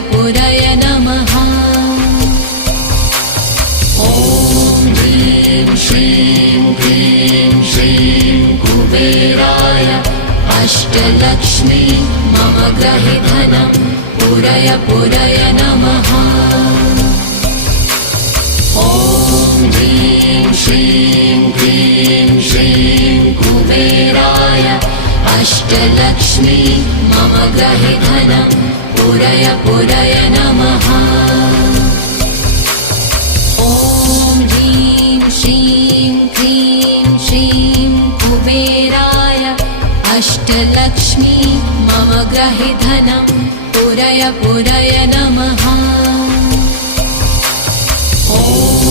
पुरय नमः। ॐ ह्रीं श्रीं क्लीं श्रीं कुबेराय अष्टलक्ष्मी मम गृहे धनं पुरय नमः। ॐ ह्रीं श्रीं क्लीं श्रीं कुबेराय अष्टलक्ष्मी मम गृहे धनं पुरय नमः। ॐ ह्रीं श्रीं क्लीं श्रीं कुबेराय अष्टलक्ष्मी मम गृहे धनं पुरय नमः।